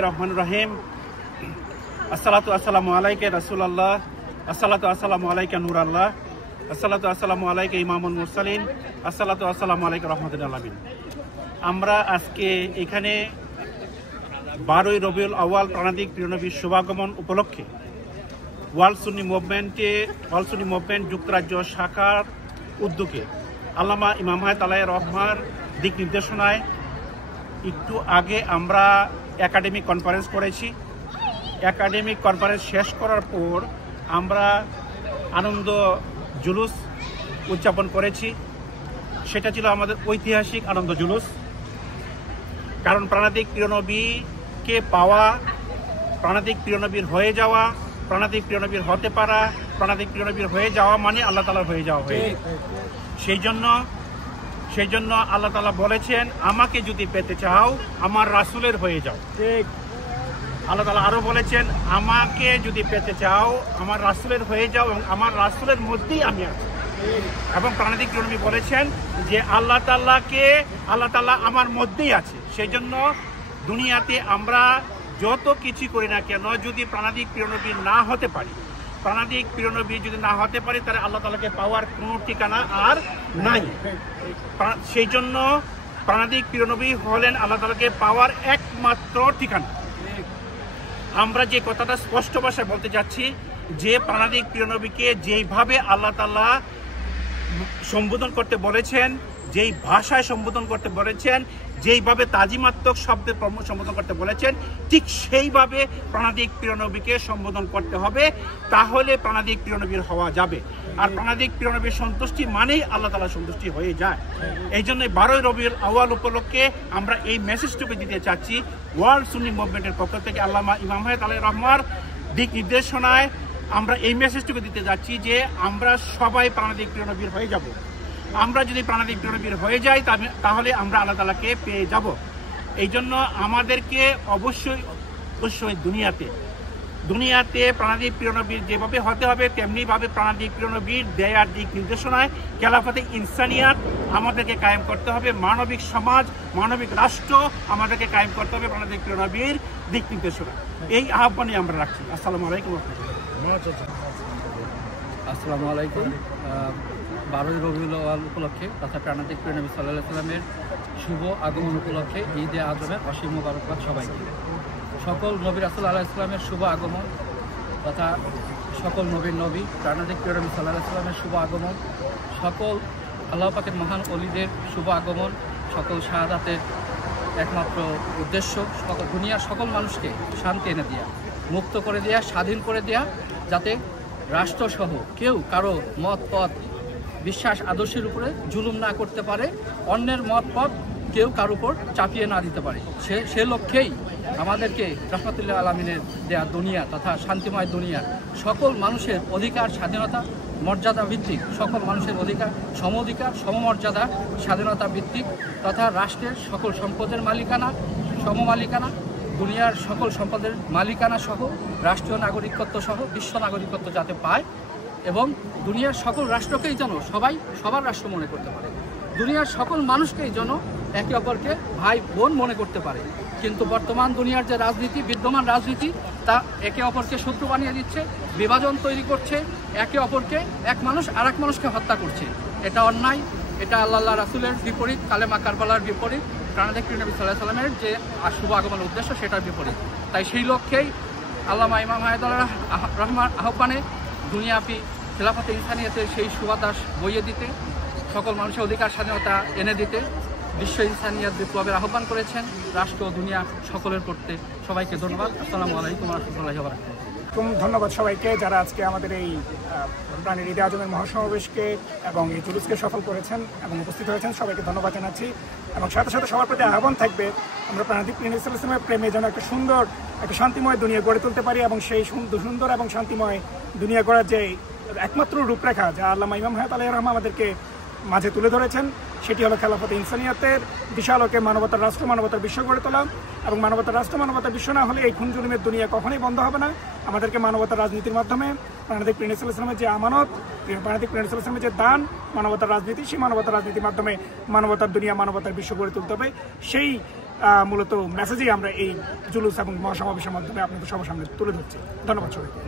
রহমান রহিম। আসসালাতু আসসালামু আলাইকা রাসূলুল্লাহ, আসসালাতু আসসালামু আলাইকা নূরাল্লাহ, আসসালাতু আসসালামু আলাইকা ইমামুল মুরসালিন, আসসালাতু আসসালামু আলাইকা রাহমাতুল আলামিন। আমরা আজকে এখানে 12ই রবিউল আউয়াল প্রাণাদিক প্রিয় নবীর শুভাগমন উপলক্ষে ওয়ার্ল্ড সুন্নি মুভমেন্ট যুক্তরাজ্য শাখার উদ্যোগে আল্লামা ইমাম হায়াত আলাইহির রহমার দিক নির্দেশনায় একটু আগে আমরা একাডেমিক কনফারেন্স করেছি। একাডেমিক কনফারেন্স শেষ করার পর আমরা আনন্দ জুলুস উদযাপন করেছি। সেটা ছিল আমাদের ঐতিহাসিক আনন্দ জুলুস। কারণ প্রাণাদিক প্রিয় নবীকে পাওয়া, প্রাণাদিক প্রিয় নবীর হয়ে যাওয়া, প্রাণাদিক প্রিয় নবীর হতে পারা, প্রাণাদিক প্রিয় নবীর হয়ে যাওয়া মানে আল্লাহ তাআলার হয়ে যাওয়া হয়ে। সেই জন্য আল্লাহ তাআলা বলেছেন, আমাকে যদি পেতে চাও আমার রাসূলের হয়ে যাও। ঠিক। আল্লাহ তাআলা আরো বলেছেন, আমাকে যদি পেতে চাও আমার রাসূলের হয়ে যাও এবং আমার রাসূলের মধ্যেই আমি আছি। এবং প্রাণাদিক প্রিয় নবী বলেছেন যে আল্লাহ তাআলা আমার মধ্যেই আছে। সেই জন্য দুনিয়াতে আমরা যত কিছু করি না কেন, যদি প্রাণাদিক প্রিয় নবী না হতে পারি, প্রাণাদিক প্রিয় নবী যদি না হতে পারে, তাহলে আল্লাহ তাআলাকে পাওয়ার কোনো ঠিকানা আর নাই। সেই জন্য প্রাণাদিক প্রিয় নবী হলেন আল্লাহ তাআলাকে পাওয়ার একমাত্র ঠিকানা। আমরা যে কথাটা স্পষ্ট ভাষায় বলতে যাচ্ছি, যে প্রাণাদিক প্রিয় নবীকে যেইভাবে আল্লাহ তাআলা সম্বোধন করতে বলেছেন, যেই ভাষায় সম্বোধন করতে বলেছেন, যেইভাবে তাজিমাত্মক শব্দে সম্বোধন করতে বলেছেন, ঠিক সেইভাবে প্রাণাদিক প্রিয় নবীকে সম্বোধন করতে হবে। তাহলে প্রাণাদিক প্রিয় নবীর হওয়া যাবে। আর প্রাণাদিক প্রিয় নবীর সন্তুষ্টি মানেই আল্লাহ তাআলার সন্তুষ্টি হয়ে যায়। এই জন্য 12ই রবিউল আউয়াল উপলক্ষে আমরা এই মেসেজটুকু দিতে চাচ্ছি। ওয়ার্ল্ড সুন্নি মুভমেন্টের পক্ষ থেকে আল্লামা ইমাম হায়াত আলাইহির রহমার দিক নির্দেশনায় আমরা এই মেসেজটুকু দিতে যাচ্ছি যে আমরা সবাই প্রাণাদিক প্রিয় নবীর হয়ে যাব। আমরা যদি প্রাণাদিক প্রিয় নবীর হয়ে যাই তাহলে আমরা আল্লাহ তাআলাকে পেয়ে যাব। এই জন্য আমাদেরকে অবশ্যই দুনিয়াতে প্রাণাদিক প্রিয় নবীর যেভাবে হতে হবে, তেমনিভাবে প্রাণাদিক প্রিয় নবীর দেয়ার দিক নির্দেশনায় খেলাফতে ইনসানিয়াত আমাদেরকে কায়েম করতে হবে। মানবিক সমাজ, মানবিক রাষ্ট্র আমাদেরকে কায়েম করতে হবে প্রাণাদিক প্রিয় নবীর দিক নির্দেশনা। এই আহ্বানে আমরা রাখছি। আসসালামু আলাইকুম। আসসালামু আলাইকুম। 12ই রবিউল আউয়াল উপলক্ষে তথা প্রাণাদিক প্রিয় নবী সাল্লাল্লাহু আলাইহি ওয়াসাল্লামের শুভ আগমন উপলক্ষে ঈদে আজমের অসীম মোবারকবাদ সবাইকে। সকল নবী রাসূল আলাইহিস সালামের শুভ আগমন তথা সকল নবীর নবী প্রাণাদিক প্রিয় নবী সাল্লাল্লাহু আলাইহি ওয়াসাল্লামের শুভ আগমন, সকল আল্লাহ পাকের মহান ওলিদের শুভ আগমন, সকল শাহাদাতের একমাত্র উদ্দেশ্য সকল দুনিয়ার সকল মানুষকে শান্তি এনে দেয়া, মুক্ত করে দেয়া, স্বাধীন করে দেয়া, যাতে রাষ্ট্রসহ কেউ কারো মত পথ বিশ্বাস আদর্শের উপরে জুলুম না করতে পারে, অন্যের মত পথ কেউ কারোর উপর চাপিয়ে না দিতে পারে। সে লক্ষ্যেই আমাদেরকে রাহমাতুল্লিল আলামিনের দেয়া দুনিয়া তথা শান্তিময় দুনিয়া, সকল মানুষের অধিকার স্বাধীনতা মর্যাদা ভিত্তিক, সকল মানুষের অধিকার সমমর্যাদা স্বাধীনতা ভিত্তিক তথা রাষ্ট্রের সকল সম্পদের মালিকানা সমমালিকানা, দুনিয়ার সকল সম্পদের মালিকানা সহ রাষ্ট্রীয় নাগরিকত্ব সহ বিশ্ব নাগরিকত্ব যাতে পায় এবং দুনিয়ার সকল রাষ্ট্রকেই যেন সবাই সবার রাষ্ট্র মনে করতে পারে, দুনিয়ার সকল মানুষকেই যেন একে অপরকে ভাই বোন মনে করতে পারে। কিন্তু বর্তমান দুনিয়ার যে রাজনীতি, বিদ্যমান রাজনীতি, তা একে অপরকে শত্রু বানিয়ে দিচ্ছে, বিভাজন তৈরি করছে, একে অপরকে এক মানুষ আর এক মানুষকে হত্যা করছে। এটা অন্যায়, এটা আল্লাহ রাসূলের বিপরীত, কালেমা কারবালার বিপরীত, প্রাণাদিক প্রিয় নবী সাল্লাল্লাহু আলাইহি ওয়াসাল্লামের যে শুভ আগমনের উদ্দেশ্য সেটার বিপরীত। তাই সেই লক্ষ্যেই আল্লামা ইমাম হায়াত আলাইহির রহমার আহ্বানে দুনিয়াপি খেলাফতে ইনসানিয়াতের সেই সুবাতাস বইয়ে দিতে, সকল মানুষের অধিকার স্বাধীনতা এনে দিতে বিশ্ব ইনসানিয়াত বিপ্লবের আহ্বান করেছেন। রাষ্ট্র দুনিয়া সকলের করতে সবাইকে ধন্যবাদ। আসসালামু আলাইকুম ওয়া রাহমাতুল্লাহি ওয়া বারাকাতুহু। ধন্যবাদ সবাইকে যারা আজকে আমাদের এই প্রাণের ঈদে আজমের মহাসমাবেশকে এবং এই জুলুসকে সফল করেছেন এবং উপস্থিত হয়েছেন, সবাইকে ধন্যবাদ জানাচ্ছি। এবং সাথে সাথে সবার প্রতি আহ্বান থাকবে, আমরা প্রাণাদিক প্রিয় নবী সাল্লাল্লাহু আলাইহি ওয়াসাল্লামের প্রেমে যেন একটা সুন্দর, একটা শান্তিময় দুনিয়া গড়ে তুলতে পারি এবং সেই সুন্দর এবং শান্তিময় দুনিয়া গড়ার যে একমাত্র রূপরেখা যা আল্লামা ইমাম হায়াত আলাইহির রহমান আমাদেরকে মাঝে তুলে ধরেছেন, সেটি হলো খেলাফতে ইনসানিয়াতের দিশালোকে মানবতার রাষ্ট্র, মানবতার বিশ্ব গড়ে তোলা। এবং মানবতার রাষ্ট্র, মানবতার বিশ্ব না হলে এই খুন জুলুমের দুনিয়া কখনোই বন্ধ হবে না। আমাদেরকে মানবতার রাজনীতির মাধ্যমে প্রাণাধিক প্রিয় নবী সাল্লাল্লাহু আলাইহি ওয়াসাল্লামের যে আমানত, প্রাণাধিক প্রিয় নবী সাল্লাল্লাহু আলাইহি ওয়াসাল্লামের যে দান, মানবতার রাজনীতি, সেই মানবতার রাজনীতির মাধ্যমে মানবতার দুনিয়া, মানবতার বিশ্ব গড়ে তুলতে হবে। সেই মূলত মেসেজই আমরা এই জুলুস এবং মহাসমাবেশের মাধ্যমে আপনাদের সবার সামনে তুলে ধরছি। ধন্যবাদ সবাইকে।